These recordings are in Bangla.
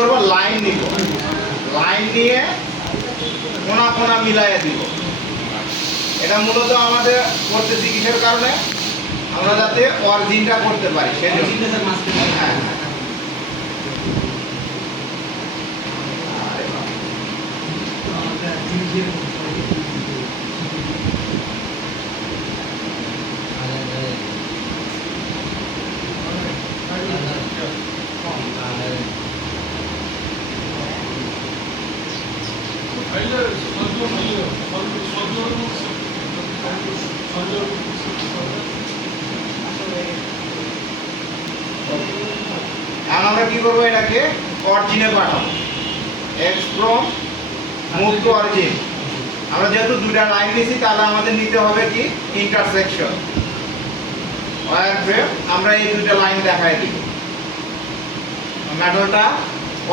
করব, লাইন নিব, লাইন নিয়ে কোনা কোনা মিলাইয়ে দিব। এটা মূলত আমাদের করতেছি কিসের কারণে, আমরা যাতে অরিজিনটা করতে পারি সেজন্য। হ্যাঁ এখন আমরা কি করবো, এটাকে অরিজিনে পাঠাবো, x from move to origin. আমরা যেহেতু দুইটা লাইন নিয়েছি তাহলে আমাদের নিতে হবে কি ইন্টারসেকশন, ওয়্যার ফ্রেম। আমরা এই দুইটা লাইন দেখাই দিব, মেটালটা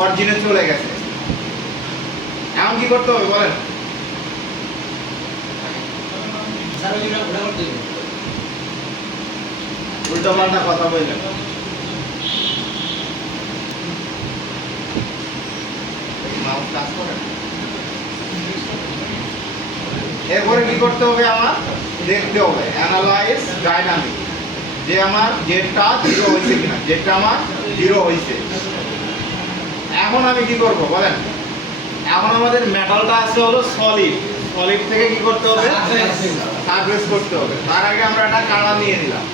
অরিজিনে চলে গেছে। এখন কি করতে হবে বলেন? উল্টো পাল্টা কথা বললেন। এরপরে কি করতে হবে, আমার দেখতে হবে অ্যানালাইজ ডাইনামিক, যে আমার জেডটা 0 হয়েছে কিনা। জেডটা আমার 0 হয়েছে। এখন আমি কি করব বলেন? এখন আমাদের মেটালটা আছে হলো সলিড, সলিড থেকে কি করতে হবে, সারফেস করতে হবে। তার আগে আমরা একটা কালার নিয়ে নিলাম,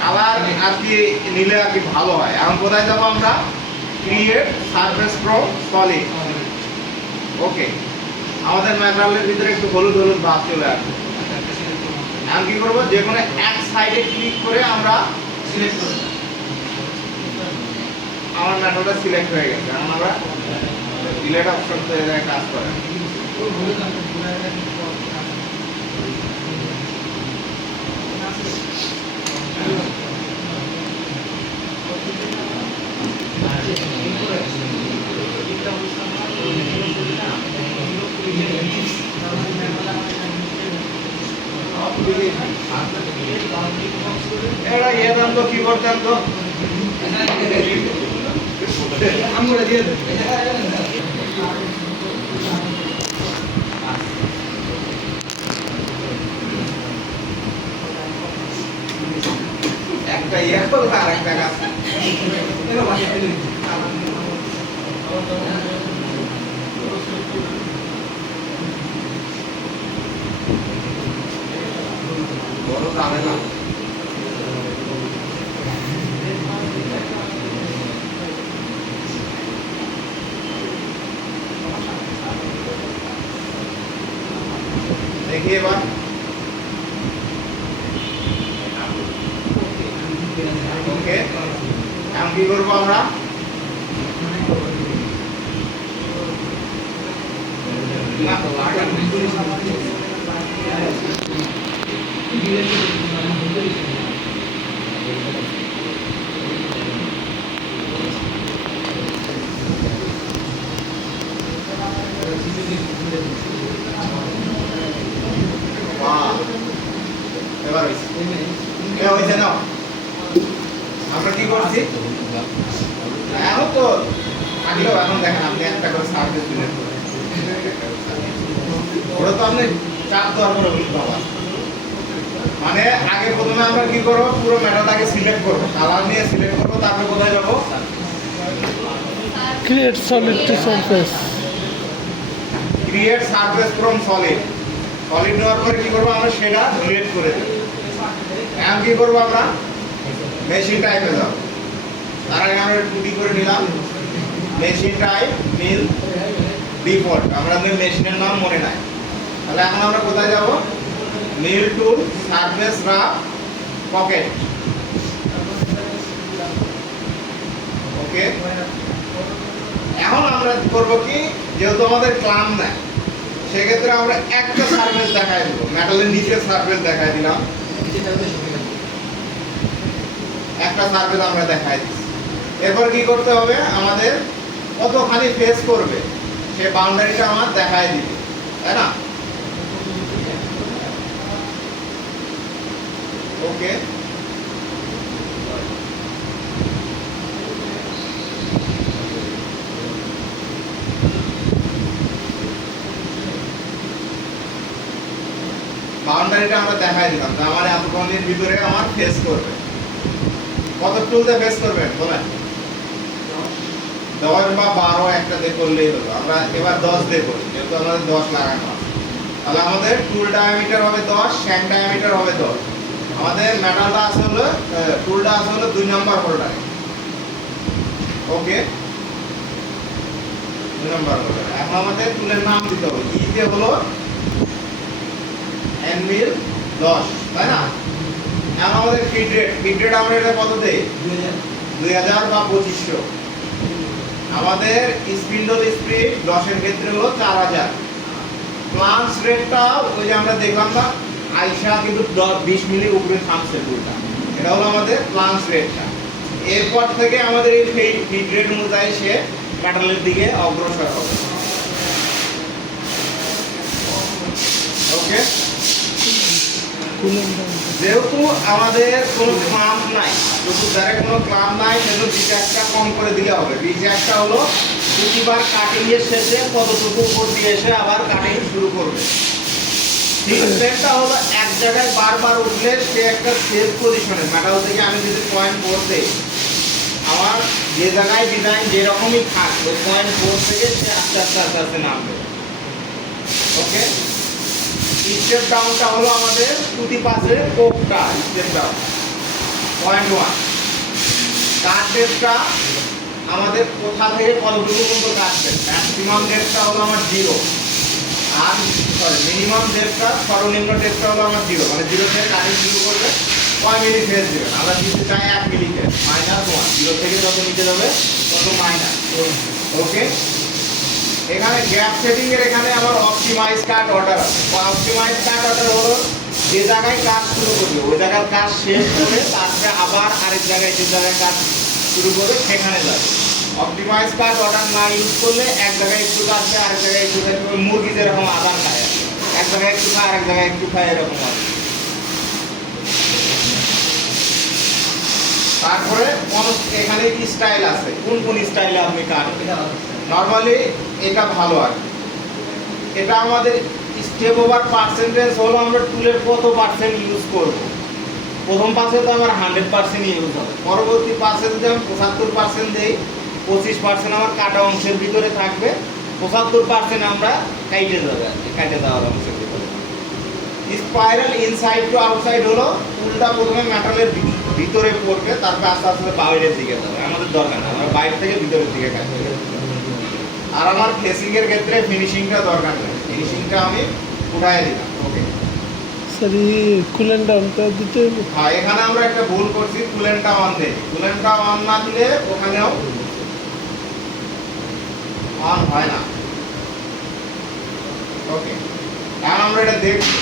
কালার আর কি নিলে আর কি ভালো হয়। এখন কোথায় যাবো আমরা, ক্রিয়েট সারফেস ফ্রম সলিড। ওকে, আমাদের মেটালের ভিতরে একটু হলুদ হলুদ ভাব চলে আসবে। এখন কি করবো, যে কোনো এক সাইডে ক্লিক করে আমরা সিলেক্ট করব। আমার মেটালটা সিলেক্ট হয়ে গেছে। এখন আমরা ডিলেট অপশন তো এখানে কাজ করে। এটা ইয়ে দাম তো কি করতাম তো আমরা দিয়ে একটা ইয়ে করবো আর একটা গাছ বড় দামে না। देखिए बात ओके, हम কি করব, আমরা এবার হয়েছে না। আমরা কি করছি এখন তো আগেও, এখন দেখেন আপনি একটা করে সার্ভিস দিলেন, ওটা তো আপনি চাপ দেওয়ার পরে বাবা। মানে আগে প্রথমে আমরা কি করবো, পুরো মেটালটাকে সিলেক্ট করবো, কালার নিয়ে সিলেক্ট করবো, তারপরে কোথায় যাবো, create solid to surface, create surface from solid. Solid নেওয়ার পরে কি করবো, আমরা সেটা ক্রিয়েট করে দেবো। এখন কি করবো, আমরা মেশিন টাইপে যাবো। তার আগে আমরা 2D করে নিলাম, মেশিন টাইপ মিল ডিফল্ট, আমাদের মেশিনের নাম মনে নাই। তাহলে এখন আমরা কোথায় যাব, মিল টুল সারফেস রাফ পকেট। ওকে, এখন আমরা করব কি, যেহেতু আমাদের ক্লাম নাই সেক্ষেত্রে আমরা একটা সারফেস দেখাই দেবো, মেটালের নিচের সারফেস দেখাই দিলাম, একটা সারফেস আমরা দেখাই দিচ্ছি। এরপর কি করতে হবে, আমাদের কতখানি ফেস করবে সে বাউন্ডারিটা আমার দেখাই দিবে, তাই না? ওকে, মেটালটা আমরা দেখাই দিলাম যে আমার এতক্ষণের ভিতরে আমার ফেস করবে। কত টুলতে ফেস করবেন বলেন? 10 বা 12 একটা দিয়ে করলেই হলো। আমরা এবার 10 দিয়ে করি, যেহেতু আমাদের 10 লাগানো আছে। তাহলে আমাদের টুল ডায়ামিটার হবে 10, শ্যাঙ্ক ডায়ামিটার হবে 10। আমাদের মেটালটা আছে হলো টুলটা আছে হলো 2 নাম্বার হোল্ডারে। ওকে, 2 নাম্বার হোল্ডারে। এখন আমাদের টুলের নাম দিতে হবে। ইতে হলো এনমিল 10, তাই না? এখন আমাদের ফিড রেট আমরা এটা কত দেই? 2000 বা 2500। আমাদের স্পিন্ডল স্পিড 10 এর ক্ষেত্রে হলো 4000। প্লান্স রেটটা ওই যে আমরা দেখলাম না, আইসা কিন্তু 20 মিলি উপরে থামছে টুলটা। এটা হলো আমাদের প্লান্স রেটটা। এরপর থেকে আমাদের এই ফিড রেট অনুযায়ী সে মেটালের দিকে অগ্রসর হবে। ওকে, যেহেতু আমাদের কোনো ক্লাম্প নাই, যেহেতু ডাইরেক্ট কোনো ক্লাম্প নাই, সেজন্য রিজ্যাক্টটা কম করে দিলে হবে। রিজ্যাক্টটা হলো প্রতিবার কাটিং এর শেষে কতটুকু উপর দিয়ে এসে আবার কাটিং শুরু করবে। সিস্টেমটা হলো এক জায়গায় বারবার উঠলে সে একটা সেফ পজিশনে মেটাল থেকে আমি যদি পয়েন্ট 4 দেই, আমার যে জায়গায় ডিজাইন যেরকমই থাক ওই পয়েন্ট 4 থেকে সে আস্তে আস্তে আস্তে আস্তে নামবে। ওকে, স্টেপ ডাউনটা হলো আমাদের প্রতি পাশে কোকটা স্টেপ ডাউন পয়েন্ট 1। কাট ডেপটা আমাদের কোথা থেকে কতটুকু পর্যন্ত কাটবে, ম্যাক্সিমাম ডেপটা হলো আমার 0, আর মিনিমাম ডেপটা সর্বনিম্ন ডেপটা হলো আমার 0, মানে 0 থেকে কাটিং শুরু করবে। কয় মিলি ফেজ দেবেন? আমরা দিতে চাই 1 মিলি ফেজ, -1। 0 থেকে যত নিচে যাবে তত মাইনাস। ওকে, এখানে গ্যাপ সেটিং এর এখানে আমার অপটিমাইজ কাট অর্ডার আছে। অপটিমাইজ কাট অর্ডার হলো যে জায়গায় কাজ শুরু করবে ওই জায়গার কাজ শেষ করে তারপরে আবার আরেক জায়গায় যে জায়গায় কাজ শুরু করবে সেখানে যাবে। অপটিমাইজ কাট অর্ডার না ইউজ করলে এক জায়গায় একটু কাটবে, আরেক জায়গায় একটু কাটবে। মুরগি যেরকম আদান খায়, এক জায়গায় একটু খায় আরেক জায়গায় একটু খায়, এরকম আছে। তারপরে এখানে কি স্টাইল আছে, কোন কোন স্টাইলে আপনি কাটবেন। নরমালি এটা ভালো আর এটা আমাদের স্টেপ ওভার পার্সেন্টেজ হলো আমরা টুলের কত পার্সেন্ট ইউজ করব। প্রথম পাশে তো আমার 100% ইউজ হবে, পরবর্তী পাশে যদি আমি 75% দেই, 25% আমার কাটা অংশের ভিতরে থাকবে, 75% আমরা কাইটে যাবে, কাটে দেওয়ার অংশের ভিতরে। স্পাইরাল ইনসাইড টু আউটসাইড হলো টুলটা প্রথমে মেটালের ভিতরে পড়বে, তারপর আস্তে আস্তে বাইরের দিকে যাবে। আমাদের দরকার না, আমরা বাইরে থেকে ভিতরের দিকে কাটতে। আর আমার ফেসিং এর ক্ষেত্রে ফিনিশিংটা দরকার নেই, ফিনিশিংটা আমি উঠায় দিলাম। ওকে স্যার, এই কুলেন ডাউনটা দিতে হবে। হ্যাঁ, এখানে আমরা একটা ভুল করছি, কুলেন্টটা অন দেই। কুলেন্টটা অন না দিলে ওখানেও অন হয় না। ওকে, এখন আমরা এটা দেখি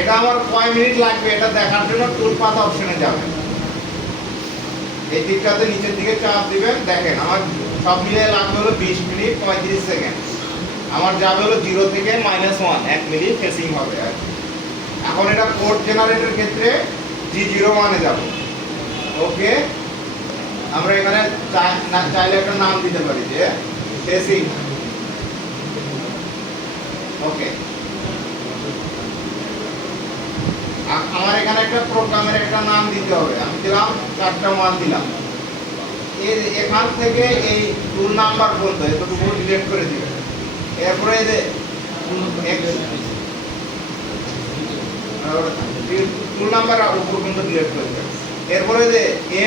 এটা আমার কয় মিনিট লাগবে এটা দেখার জন্য টুল পাথ অপশনে যাবেন। এই দিকটাতে নিচের দিকে চাপ দিবেন। দেখেন আমার সব মিলিয়ে লাগবে হলো 20 মিনিট 35 সেকেন্ড। আমার যাবে হলো 0 থেকে -1, 1 মিলি ফেসিং হবে। আর এখন এটা কোড জেনারেটর ক্ষেত্রে G01 এ যাব। ওকে, আমরা এখানে চাইলে একটা নাম দিতে পারি যে ফেসিং। ওকে, আমার এখানে একটা প্রোগ্রামের একটা নাম দিতে হবে। আমি দিলাম 4টা 1 দিলাম। এখান থেকে এই টুল নাম্বার পর্যন্ত এতটুকু ডিলিট করে দিবেন। এরপরে এই যে টুল নাম্বার উপর পর্যন্ত ডিলিট করে দিবেন। এরপরে যে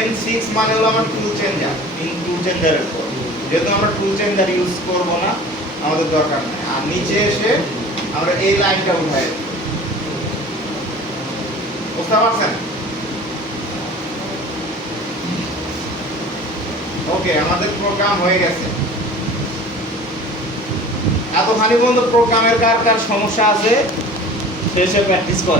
M6 মানে হলো আমার টুল চেঞ্জার, টুল চেঞ্জারের পর যেহেতু আমরা টুল চেঞ্জার ইউজ করব না, আমাদের দরকার নেই। আর নিচে এসে আমরা এই লাইনটা উঠাই দিই। বুঝতে পারছেন? ওকে, আমাদের প্রোগ্রাম হয়ে গেছে। এতখানি পর্যন্ত প্রোগ্রামের কার কার সমস্যা আছে সে প্র্যাকটিস করে।